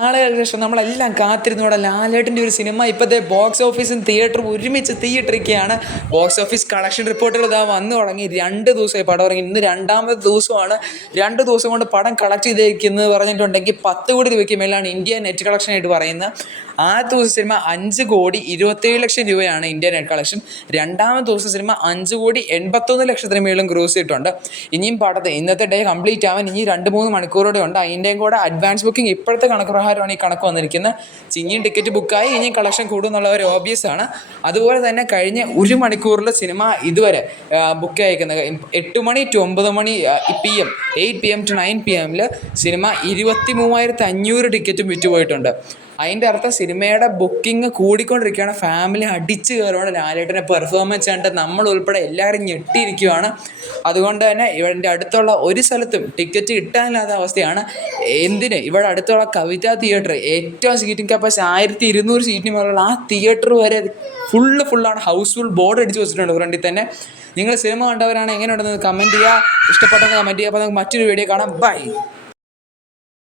നാളുകൾക്ക് ശേഷം നമ്മളെല്ലാം കാത്തിരുന്നോടെ ലാലേട്ടൻ്റെ ഒരു സിനിമ ഇപ്പോഴത്തെ ബോക്സ് ഓഫീസും തിയേറ്ററും ഒരുമിച്ച് തീയിട്ടിരിക്കുകയാണ്. ബോക്സ് ഓഫീസ് കളക്ഷൻ റിപ്പോർട്ടുകൾ ഇതാ വന്നു തുടങ്ങി. 2 ദിവസമായി പടം ഇറങ്ങി. ഇന്ന് 2ാമത്തെ ദിവസമാണ്. 2 ദിവസം കൊണ്ട് പടം കളക്ട് ചെയ്തേക്കുന്നത് പറഞ്ഞിട്ടുണ്ടെങ്കിൽ 10 കോടി രൂപയ്ക്ക് മേലാണ് ഇന്ത്യ നെറ്റ് കളക്ഷൻ ആയിട്ട് പറയുന്നത്. ആദ്യത്തെ ദിവസം സിനിമ 5,27,00,000 രൂപയാണ് ഇന്ത്യ നെറ്റ് കളക്ഷൻ. 2ാമത്തെ ദിവസം സിനിമ 5,81,00,000 മേലും ക്രോസ് ചെയ്തിട്ടുണ്ട്. ഇനിയും പടത്തെ ഇന്നത്തെ ഡേ കംപ്ലീറ്റ് ആവാൻ ഇനി 2-3 മണിക്കൂറോടെ ഉണ്ട്. അതിൻ്റെയും കൂടെ അഡ്വാൻസ് ബുക്കിംഗ് ഇപ്പോഴത്തെ കണക്ക് പ്രകാരമാണ് ഈ കണക്ക് വന്നിരിക്കുന്നത്. ഇനിയും ടിക്കറ്റ് ബുക്കായി ഇനിയും കളക്ഷൻ കൂടുന്നുള്ള ഒരു ഓബിയസ് ആണ്. അതുപോലെ തന്നെ കഴിഞ്ഞ 1 മണിക്കൂറിൽ സിനിമ ഇതുവരെ ബുക്ക് അയക്കുന്നത് 8 മണി to 9 മണി PM 8 PM to 9 PM cinema 23,500 ടിക്കറ്റും വിറ്റുപോയിട്ടുണ്ട്. അതിൻ്റെ അർത്ഥം സിനിമയുടെ ബുക്കിംഗ് കൂടിക്കൊണ്ടിരിക്കുകയാണ്. ഫാമിലി അടിച്ച് കയറുകൊണ്ട് ലാലേട്ടൻ്റെ പെർഫോമൻസ് കണ്ട് നമ്മൾ ഉൾപ്പെടെ എല്ലാവരും ഞെട്ടിയിരിക്കുകയാണ്. അതുകൊണ്ട് തന്നെ ഇവിടെ അടുത്തുള്ള ഒരു സ്ഥലത്തും ടിക്കറ്റ് കിട്ടാനില്ലാത്ത അവസ്ഥയാണ്. ഇവിടെ അടുത്തുള്ള കവിത തിയേറ്റർ ഏറ്റവും സീറ്റിംഗ് കപ്പാസിറ്റി 1,200 സീറ്റിന് മേലുള്ള ആ തിയേറ്റർ വരെ ഫുള്ളാണ്. ഹൗസ്ഫുൾ ബോർഡ് അടിച്ച് വെച്ചിട്ടുണ്ട് ഫ്രണ്ടിൽ തന്നെ. നിങ്ങൾ സിനിമ കണ്ടവരാണ് എങ്ങനെയുണ്ടെന്ന് കമൻറ്റ് ചെയ്യുക. ഇഷ്ടപ്പെട്ടെന്ന് കമൻറ്റ് ചെയ്യുക. അപ്പോൾ നമുക്ക് മറ്റൊരു വീഡിയോ കാണാം. ബൈ.